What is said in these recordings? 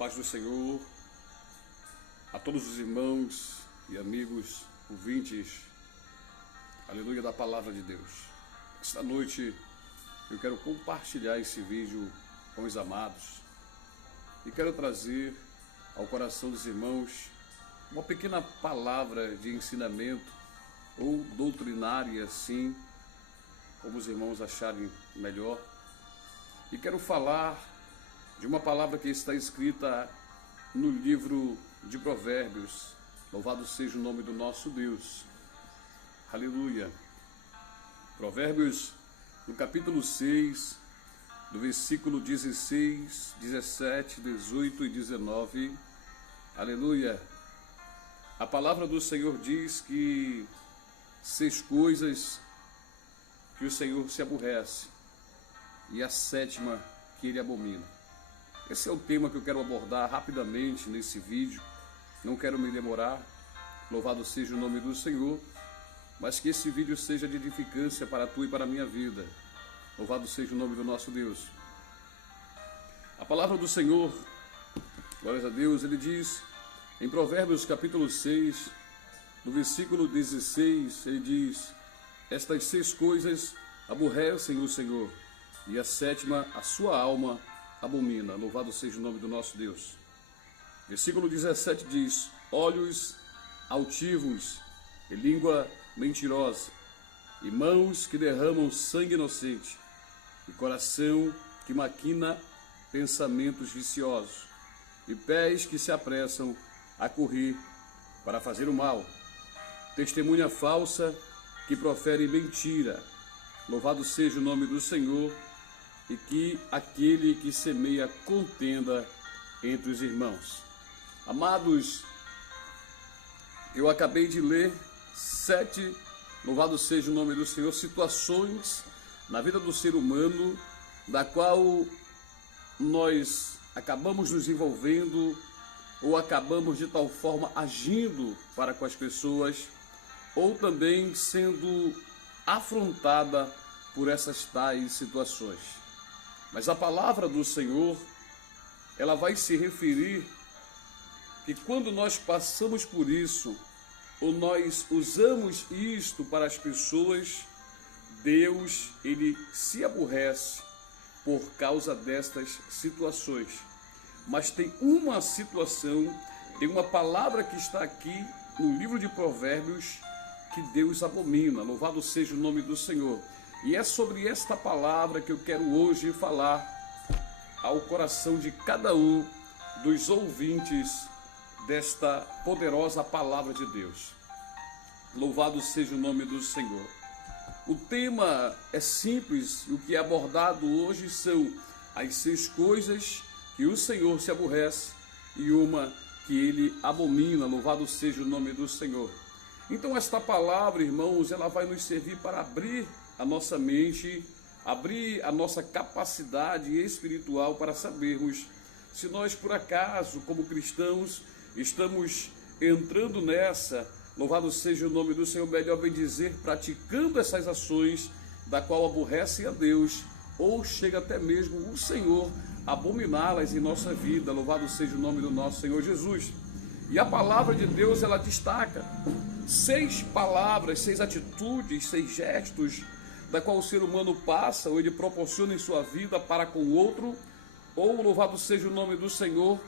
paz do Senhor a todos os irmãos e amigos ouvintes, aleluia, da palavra de Deus. Esta noite eu quero compartilhar esse vídeo com os amados e quero trazer ao coração dos irmãos uma pequena palavra de ensinamento ou doutrinária, assim, como os irmãos acharem melhor. E quero falar de uma palavra que está escrita no livro de Provérbios. Louvado seja o nome do nosso Deus. Aleluia. Provérbios, no capítulo 6, do versículo 16, 17, 18 e 19. Aleluia. A palavra do Senhor diz que 6 coisas que o Senhor se aborrece e a 7ª que ele abomina. Esse é o tema que eu quero abordar rapidamente nesse vídeo. Não quero me demorar. Louvado seja o nome do Senhor. Mas que esse vídeo seja de edificância para a tua e para a minha vida. Louvado seja o nome do nosso Deus. A palavra do Senhor, glórias a Deus, ele diz em Provérbios capítulo 6, no versículo 16, ele diz: estas 6 coisas aborrecem o Senhor, e a 7ª a sua alma abomina. Louvado seja o nome do nosso Deus. Versículo 17 diz: olhos altivos e língua mentirosa, e mãos que derramam sangue inocente, e coração que maquina pensamentos viciosos, e pés que se apressam a correr para fazer o mal, testemunha falsa que profere mentira. Louvado seja o nome do Senhor. E que aquele que semeia contenda entre os irmãos. Amados, eu acabei de ler 7, louvado seja o nome do Senhor, situações na vida do ser humano, da qual nós acabamos nos envolvendo ou acabamos de tal forma agindo para com as pessoas, ou também sendo afrontada por essas tais situações. Mas a palavra do Senhor, ela vai se referir que quando nós passamos por isso, ou nós usamos isto para as pessoas, Deus, ele se aborrece por causa destas situações. Mas tem uma situação, tem uma palavra que está aqui no livro de Provérbios que Deus abomina. Louvado seja o nome do Senhor. E é sobre esta palavra que eu quero hoje falar ao coração de cada um dos ouvintes desta poderosa palavra de Deus. Louvado seja o nome do Senhor. O tema é simples, o que é abordado hoje são as 6 coisas que o Senhor se aborrece e uma que ele abomina. Louvado seja o nome do Senhor. Então esta palavra, irmãos, ela vai nos servir para abrir a nossa mente, abrir a nossa capacidade espiritual para sabermos se nós, por acaso, como cristãos, estamos entrando nessa, louvado seja o nome do Senhor, melhor bem dizer, praticando essas ações da qual aborrecem a Deus, ou chega até mesmo o Senhor abominá-las em nossa vida. Louvado seja o nome do nosso Senhor Jesus. E a palavra de Deus, ela destaca 6 palavras, 6 atitudes, 6 gestos da qual o ser humano passa ou ele proporciona em sua vida para com o outro, ou louvado seja o nome do Senhor,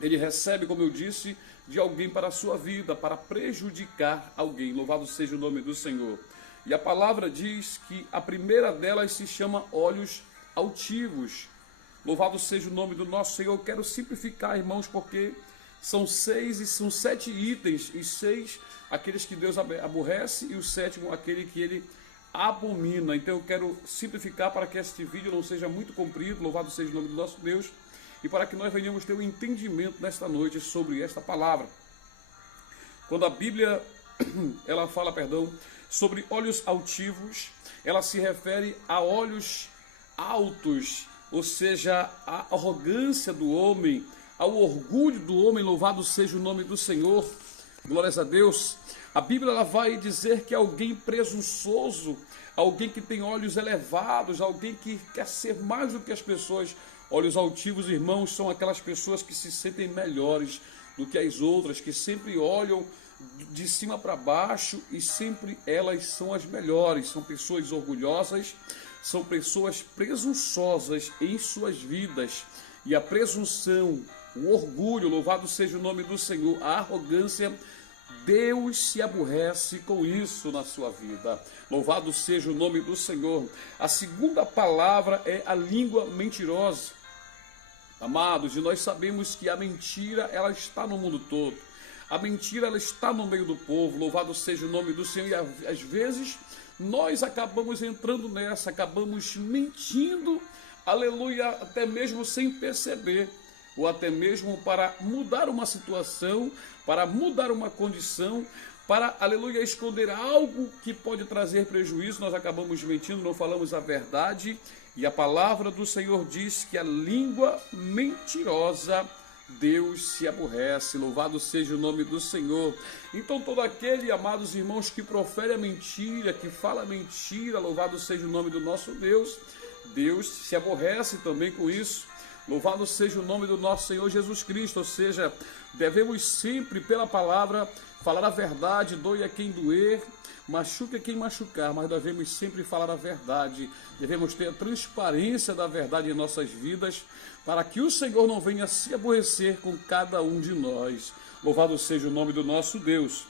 ele recebe, como eu disse, de alguém para a sua vida, para prejudicar alguém. Louvado seja o nome do Senhor. E a palavra diz que a primeira delas se chama olhos altivos. Louvado seja o nome do nosso Senhor. Eu quero simplificar, irmãos, porque são 6 e são 7 itens, e 6 aqueles que Deus aborrece, e o 7º aquele que ele abomina. Então eu quero simplificar para que este vídeo não seja muito comprido. Louvado seja o nome do nosso Deus, e para que nós venhamos ter um entendimento nesta noite sobre esta palavra. Quando a Bíblia ela fala, sobre olhos altivos, ela se refere a olhos altos, ou seja, a arrogância do homem, ao orgulho do homem. Louvado seja o nome do Senhor. Glórias a Deus. A Bíblia ela vai dizer que alguém presunçoso, alguém que tem olhos elevados, alguém que quer ser mais do que as pessoas. Olhos altivos, irmãos, são aquelas pessoas que se sentem melhores do que as outras, que sempre olham de cima para baixo e sempre elas são as melhores. São pessoas orgulhosas, são pessoas presunçosas em suas vidas. E a presunção, o orgulho, louvado seja o nome do Senhor, a arrogância, Deus se aborrece com isso na sua vida. Louvado seja o nome do Senhor. A segunda palavra é a língua mentirosa. Amados, e nós sabemos que a mentira, ela está no mundo todo. A mentira, ela está no meio do povo. Louvado seja o nome do Senhor. E às vezes nós acabamos entrando nessa, acabamos mentindo, aleluia, até mesmo sem perceber, ou até mesmo para mudar uma situação, para mudar uma condição, para, aleluia, esconder algo que pode trazer prejuízo. Nós acabamos mentindo, não falamos a verdade, e a palavra do Senhor diz que a língua mentirosa Deus se aborrece. Louvado seja o nome do Senhor. Então todo aquele, amados irmãos, que profere a mentira, que fala mentira, louvado seja o nome do nosso Deus, Deus se aborrece também com isso. Louvado seja o nome do nosso Senhor Jesus Cristo. Ou seja, devemos sempre pela palavra falar a verdade, doe a quem doer, machuque a quem machucar, mas devemos sempre falar a verdade. Devemos ter a transparência da verdade em nossas vidas, para que o Senhor não venha se aborrecer com cada um de nós. Louvado seja o nome do nosso Deus.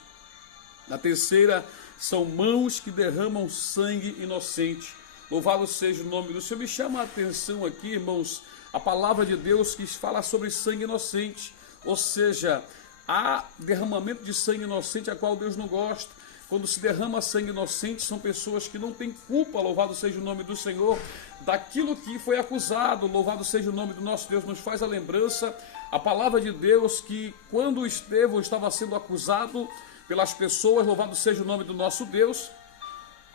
A terceira são mãos que derramam sangue inocente. Louvado seja o nome do Senhor. Me chama a atenção aqui, irmãos, a palavra de Deus que fala sobre sangue inocente. Ou seja, há derramamento de sangue inocente a qual Deus não gosta. Quando se derrama sangue inocente, são pessoas que não têm culpa, louvado seja o nome do Senhor, daquilo que foi acusado. Louvado seja o nome do nosso Deus. Nos faz a lembrança, a palavra de Deus, que quando Estevão estava sendo acusado pelas pessoas, louvado seja o nome do nosso Deus,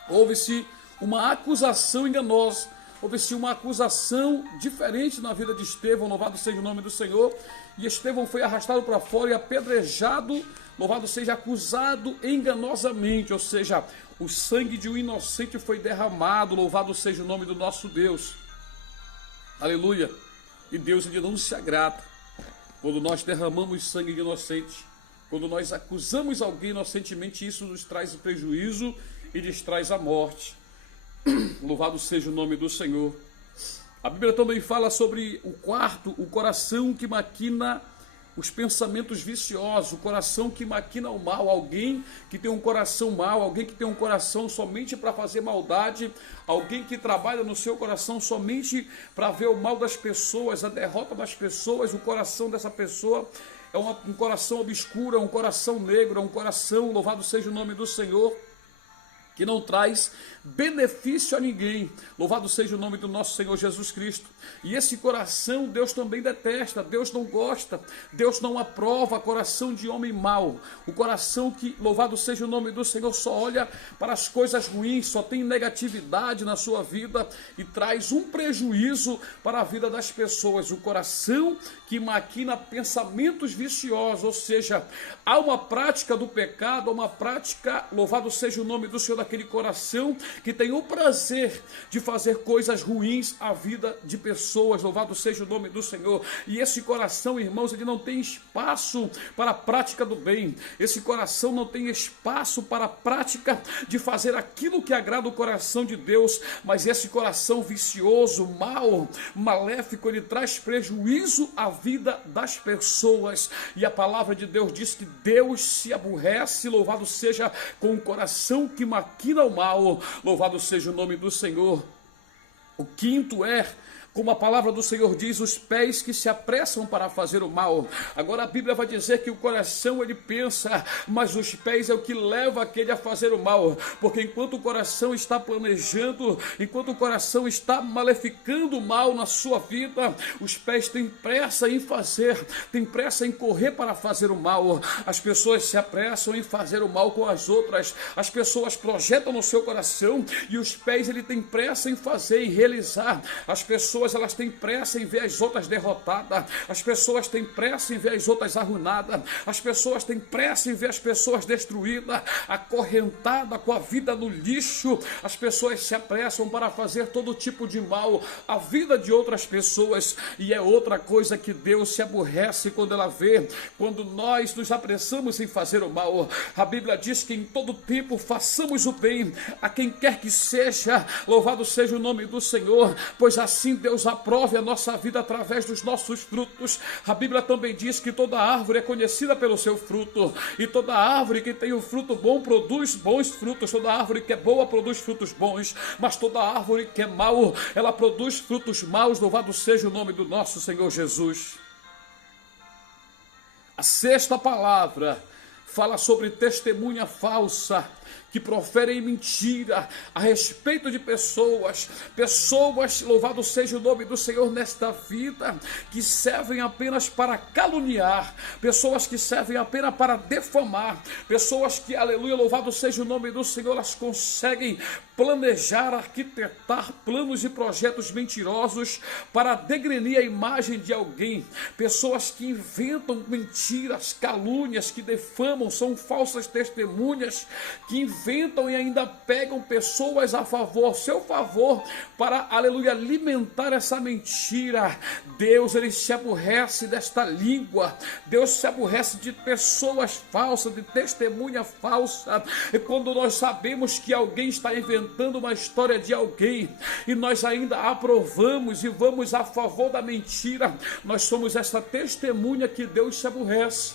houve-se uma acusação enganosa, houve-se uma acusação diferente na vida de Estevão, louvado seja o nome do Senhor, e Estevão foi arrastado para fora e apedrejado, louvado seja, acusado enganosamente, ou seja, o sangue de um inocente foi derramado, louvado seja o nome do nosso Deus, aleluia. E Deus ele não se agrada quando nós derramamos sangue de inocente, quando nós acusamos alguém inocentemente. Isso nos traz prejuízo e nos traz a morte. Louvado seja o nome do Senhor. A Bíblia também fala sobre o quarto, o coração que maquina os pensamentos viciosos, o coração que maquina o mal, alguém que tem um coração mau, alguém que tem um coração somente para fazer maldade, alguém que trabalha no seu coração somente para ver o mal das pessoas, a derrota das pessoas. O coração dessa pessoa é um coração obscuro, é um coração negro, é um coração, louvado seja o nome do Senhor, que não traz benefício a ninguém. Louvado seja o nome do nosso Senhor Jesus Cristo. E esse coração Deus também detesta, Deus não gosta, Deus não aprova. Coração de homem mau, o coração que, louvado seja o nome do Senhor, só olha para as coisas ruins, só tem negatividade na sua vida e traz um prejuízo para a vida das pessoas. O coração que maquina pensamentos viciosos, ou seja, há uma prática do pecado, há uma prática, louvado seja o nome do Senhor, daquele coração que tem o prazer de fazer coisas ruins à vida de pessoas. Louvado seja o nome do Senhor. E esse coração, irmãos, ele não tem espaço para a prática do bem. Esse coração não tem espaço para a prática de fazer aquilo que agrada o coração de Deus. Mas esse coração vicioso, mau, maléfico, ele traz prejuízo à vida das pessoas. E a palavra de Deus diz que Deus se aborrece, louvado seja, com o coração que maquina o mal. Louvado seja o nome do Senhor. O quinto é, como a palavra do Senhor diz, os pés que se apressam para fazer o mal. Agora a Bíblia vai dizer que o coração ele pensa, mas os pés é o que leva aquele a fazer o mal. Porque enquanto o coração está planejando, enquanto o coração está maleficando o mal na sua vida, os pés têm pressa em fazer, têm pressa em correr para fazer o mal. As pessoas se apressam em fazer o mal com as outras, as pessoas projetam no seu coração e os pés ele tem pressa em fazer e realizar. As pessoas pessoas elas têm pressa em ver as outras derrotadas, as pessoas têm pressa em ver as outras arruinadas, as pessoas têm pressa em ver as pessoas destruídas, acorrentadas com a vida no lixo. As pessoas se apressam para fazer todo tipo de mal à vida de outras pessoas, e é outra coisa que Deus se aborrece quando ela vê, quando nós nos apressamos em fazer o mal. A Bíblia diz que em todo tempo façamos o bem a quem quer que seja, louvado seja o nome do Senhor, pois assim Deus aprove a nossa vida através dos nossos frutos. A Bíblia também diz que toda árvore é conhecida pelo seu fruto, e toda árvore que tem um fruto bom produz bons frutos, toda árvore que é boa produz frutos bons, mas toda árvore que é mau, ela produz frutos maus, louvado seja o nome do nosso Senhor Jesus. A sexta palavra fala sobre testemunha falsa, que proferem mentira a respeito de pessoas, louvado seja o nome do Senhor, nesta vida, que servem apenas para caluniar, pessoas que servem apenas para defamar, pessoas que, aleluia, louvado seja o nome do Senhor, elas conseguem planejar, arquitetar planos e projetos mentirosos para degrenir a imagem de alguém, pessoas que inventam mentiras, calúnias, que defamam, são falsas testemunhas, que inventam e ainda pegam pessoas a seu favor, para, aleluia, alimentar essa mentira. Deus, ele se aborrece desta língua, Deus se aborrece de pessoas falsas, de testemunha falsa. E quando nós sabemos que alguém está inventando uma história de alguém, e nós ainda aprovamos e vamos a favor da mentira, nós somos essa testemunha que Deus se aborrece.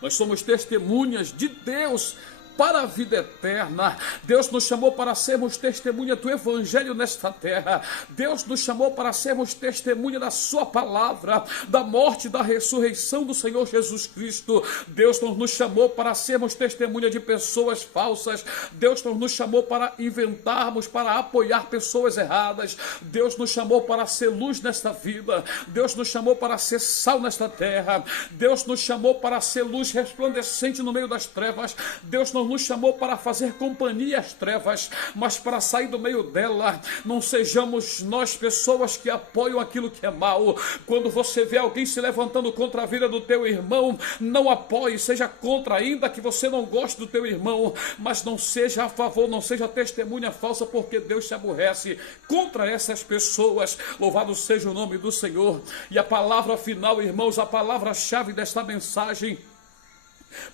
Nós somos testemunhas de Deus para a vida eterna. Deus nos chamou para sermos testemunha do Evangelho nesta terra. Deus nos chamou para sermos testemunha da sua palavra, da morte e da ressurreição do Senhor Jesus Cristo. Deus não nos chamou para sermos testemunha de pessoas falsas. Deus não nos chamou para inventarmos, para apoiar pessoas erradas. Deus nos chamou para ser luz nesta vida. Deus nos chamou para ser sal nesta terra. Deus nos chamou para ser luz resplandecente no meio das trevas. Deus não nos chamou para fazer companhia às trevas, mas para sair do meio dela. Não sejamos nós pessoas que apoiam aquilo que é mal. Quando você vê alguém se levantando contra a vida do teu irmão, não apoie, seja contra, ainda que você não goste do teu irmão, mas não seja a favor, não seja testemunha falsa, porque Deus se aborrece contra essas pessoas. Louvado seja o nome do Senhor. E a palavra final, irmãos, a palavra-chave desta mensagem,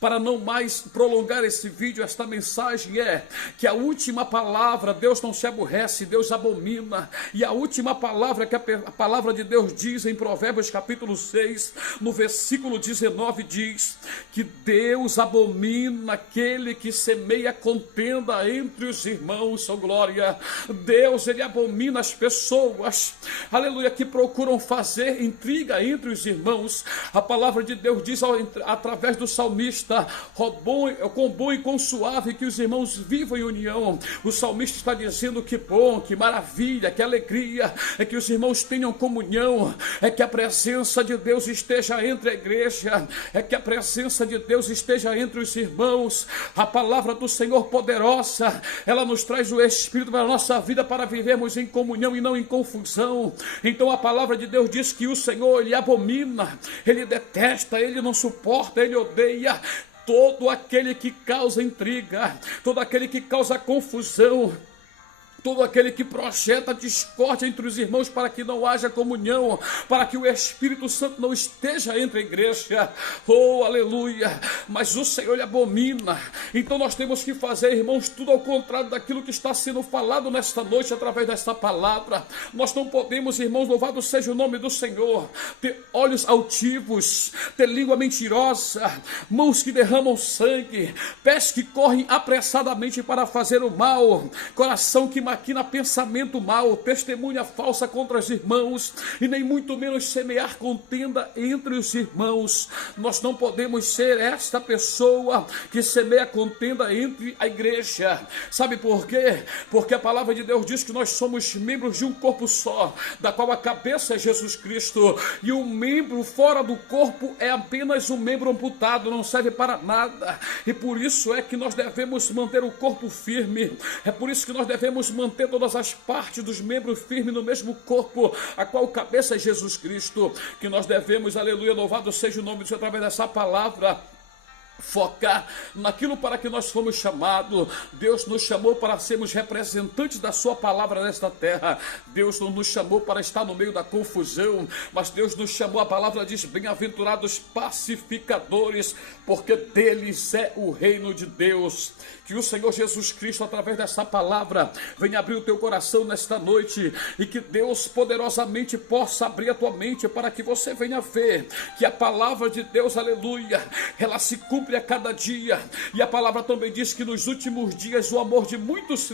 para não mais prolongar esse vídeo, esta mensagem é que a última palavra, Deus não se aborrece, Deus abomina. E a última palavra que a palavra de Deus diz em Provérbios capítulo 6, no versículo 19, diz que Deus abomina aquele que semeia contenda entre os irmãos. Oh glória! Deus, ele abomina as pessoas, aleluia, que procuram fazer intriga entre os irmãos. A palavra de Deus diz através do salmista: quão bom e quão suave que os irmãos vivam em união. O salmista está dizendo que bom, que maravilha, que alegria é que os irmãos tenham comunhão, é que a presença de Deus esteja entre a igreja, é que a presença de Deus esteja entre os irmãos. A palavra do Senhor poderosa, ela nos traz o Espírito para a nossa vida, para vivermos em comunhão e não em confusão. Então a palavra de Deus diz que o Senhor, ele abomina, ele detesta, ele não suporta, ele odeia todo aquele que causa intriga, todo aquele que causa confusão, todo aquele que projeta discórdia entre os irmãos, para que não haja comunhão, para que o Espírito Santo não esteja entre a igreja. Oh, aleluia! Mas o Senhor lhe abomina. Então nós temos que fazer, irmãos, tudo ao contrário daquilo que está sendo falado nesta noite através desta palavra. Nós não podemos, irmãos, louvado seja o nome do Senhor, ter olhos altivos, ter língua mentirosa, mãos que derramam sangue, pés que correm apressadamente para fazer o mal, coração que maquina pensamento mal, testemunha falsa contra os irmãos, e nem muito menos semear contenda entre os irmãos. Nós não podemos ser esta pessoa que semeia contenda entre a igreja. Sabe por quê? Porque a palavra de Deus diz que nós somos membros de um corpo só, da qual a cabeça é Jesus Cristo, e um membro fora do corpo é apenas um membro amputado, não serve para nada. E por isso é que nós devemos manter o corpo firme, é por isso que nós devemos manter todas as partes dos membros firmes no mesmo corpo, a qual o cabeça é Jesus Cristo, que nós devemos, aleluia, louvado seja o nome do Senhor, através dessa palavra, focar naquilo para que nós fomos chamados. Deus nos chamou para sermos representantes da sua palavra nesta terra. Deus não nos chamou para estar no meio da confusão, mas Deus nos chamou, a palavra diz, bem-aventurados pacificadores, porque deles é o reino de Deus. Que o Senhor Jesus Cristo, através dessa palavra, venha abrir o teu coração nesta noite, e que Deus poderosamente possa abrir a tua mente para que você venha ver que a palavra de Deus, aleluia, ela se cumpre a cada dia. E a palavra também diz que nos últimos dias o amor de muitos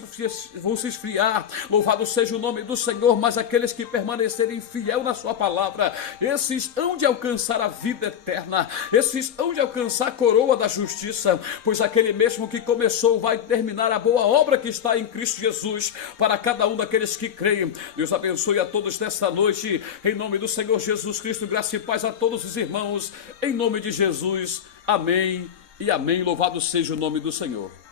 vão se esfriar. Louvado seja o nome do Senhor, mas aqueles que permanecerem fiel na sua palavra, esses hão de alcançar a vida eterna, esses hão de alcançar a coroa da justiça, pois aquele mesmo que começou vai terminar a boa obra que está em Cristo Jesus para cada um daqueles que creem. Deus abençoe a todos nesta noite, em nome do Senhor Jesus Cristo. Graça e paz a todos os irmãos, em nome de Jesus. Amém e amém. Louvado seja o nome do Senhor.